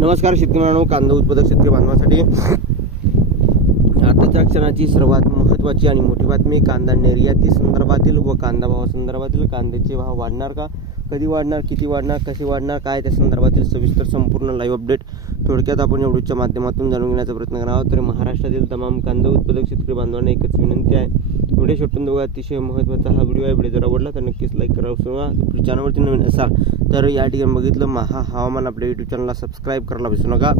नमस्कार शेतकरी मित्रांनो, कांदा उत्पादक शेतकरी बांधवांसाठी आताच्या क्षणाची सर्वात महत्त्वाची आणि मोठी बातमी, कांदा निर्याती संदर्भातील व कांदा भावा संदर्भातील. कांद्याचे भाव वाढणार का, कधी वाढणार, किती वाढणार, कसे वाढणार, काय त्या संदर्भातील सविस्तर संपूर्ण लाईव्ह अपडेट थोडक्यात आपण या व्हिडिओच्या माध्यमातून जाणून घेण्याचा प्रयत्न करणार आहोत. तर महाराष्ट्रातील तमाम कांदा उत्पादक शेतकरी बांधवांना एकच विनंती आहे, व्हिडिओ शेवटून बघा. अतिशय महत्त्वाचा हा व्हिडिओ आहे. व्हिडिओ जर आवडला तर नक्कीच लाईक करा. आपल्या चॅनलवरती नवीन असाल तर या ठिकाणी बघितलं महा हवामान आपल्या यूट्यूब चॅनलला सबस्क्राईब करायला विसरू नका.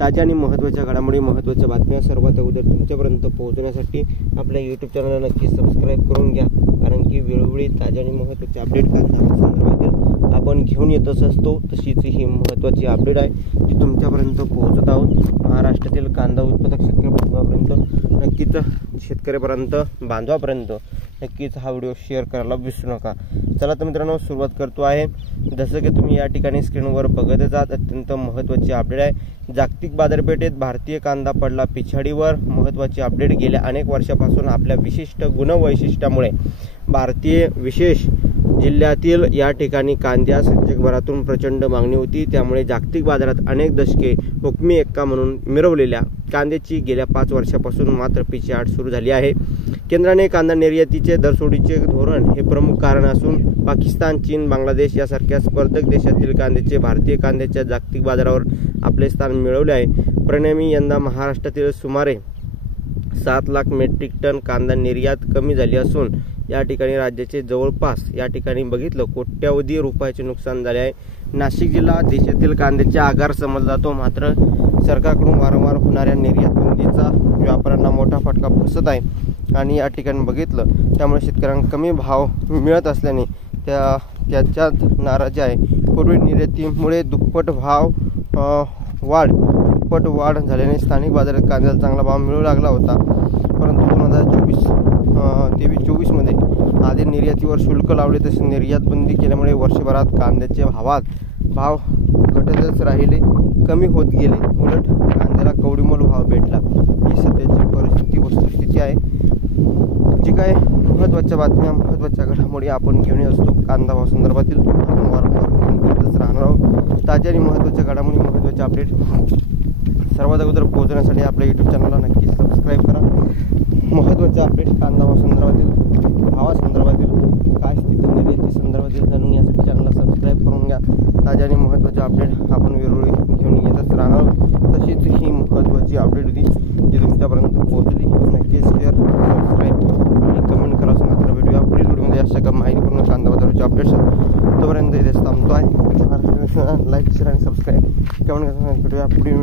ताज्या आणि महत्त्वाच्या घडामोडी, महत्त्वाच्या बातम्या सर्वात अगोदर तुमच्यापर्यंत पोहोचण्यासाठी आपल्या यूट्यूब चॅनलला नक्की सबस्क्राईब करून घ्या, कारण की वेळोवेळी ताज्या आणि महत्त्वाचे अपडेट कांदा संदर्भातील आपण घेऊन येतच असतो. तशीच ही महत्त्वाची अपडेट आहे जी तुमच्यापर्यंत पोहोचत आहोत. महाराष्ट्रातील कांदा उत्पादक शेतकरी बांधवापर्यंत नक्कीच बांधवापर्यंत नक्कीच हा व्हिडिओ शेअर करायला विसरू नका. चला तर मित्रांनो, सुरुवात करतो आहे. जसं की तुम्ही या ठिकाणी स्क्रीनवर बघतच आहात, अत्यंत महत्त्वाची अपडेट आहे. जागतिक बाजारपेठेत भारतीय कांदा पडला पिछाडीवर. महत्त्वाची अपडेट. गेल्या अनेक वर्षापासून आपल्या विशिष्ट गुणवैशिष्ट्यामुळे भारतीय विशेष जिल्ह्यातील या ठिकाणी कांद्यास जगभरातून प्रचंड मागणी होती. त्यामुळे जागतिक बाजारात अनेक दशके हुकमी एक्का म्हणून मिरवलेल्या कांद्याची गेल्या 5 वर्षापासून मात्र पिछेहाट सुरू झाली आहे. केंद्राने कांदा निर्यातीचे दरसोडीचे धोरण हे प्रमुख कारण असून पाकिस्तान, चीन, बांगलादेश यासारख्या स्पर्धक देशातील कांद्याचे भारतीय कांद्याच्या जागतिक बाजारावर आपले स्थान मिळवले आहे. परिणामी यंदा महाराष्ट्रातील सुमारे 7 लाख मेट्रिक टन कांदा निर्यात कमी झाली असून या ठिकाणी राज्याचे जवळपास या ठिकाणी बघितलं कोट्यावधी रुपयाचे नुकसान झाले आहे. नाशिक जिल्हा देशातील कांद्याचा आगार समजला जातो, मात्र सरकारकडून वारंवार होणाऱ्या निर्यात बंदीचा व्यापाऱ्यांना मोठा फटका बसत आहे आणि या ठिकाणी बघितलं त्यामुळे शेतकऱ्यांना कमी भाव मिळत असल्याने त्याच्यात नाराजी आहे. पूर्वी निर्यातीमुळे दुप्पट वाढ झाल्याने स्थानिक बाजारात कांद्याला चांगला भाव मिळू लागला होता, परंतु 2023-24 मध्ये आधी निर्यातीवर शुल्क लावले तसे निर्यात बंदी केल्यामुळे वर्षभरात कांद्याचे भाव घटतच राहिले, कमी होत गेले. उलट कांद्याला कवडीमोल भाव भेटला. ही सध्याची वस्तुस्थिती आहे. जी काय महत्त्वाच्या बातम्या, महत्त्वाच्या घडामोडी आपण घेऊन असतो कांदा भाव संदर्भातील आपण वारंवार घेऊन येतच राहणार आहोत. ताज्या आणि महत्त्वाच्या घडामोडी, महत्त्वाचे अपडेट सर्वात अगोदर पोहोचण्यासाठी आपल्या यूट्यूब चॅनलला नक्की सबस्क्राईब करा. महत्त्वाचे अपडेट कांदा भावासंदर्भातील काय स्थिती निर्याती संदर्भातील जाणून यासाठी चॅनलला सबस्क्राईब करून घ्या. ताज्या आणि महत्त्वाचे अपडेट आपण वेळोवेळी घेऊन येतच राहणार आहोत. तशीच ही महत्त्वाची अपडेट होती जी तुमच्यापर्यंत पोहोचली. नक्कीच शेअर, सबस्क्राईब आणि कमेंट करा. मात्र व्हिडिओ पुढील व्हिडिओमध्ये अशा का माहिती पूर्ण कांदा बाजाराचे अपडेट्स तोपर्यंत इथेच थांबतो आहे. लाईक, शेअर आणि सबस्क्राईब कमेंट करा. व्हिडिओ पुढील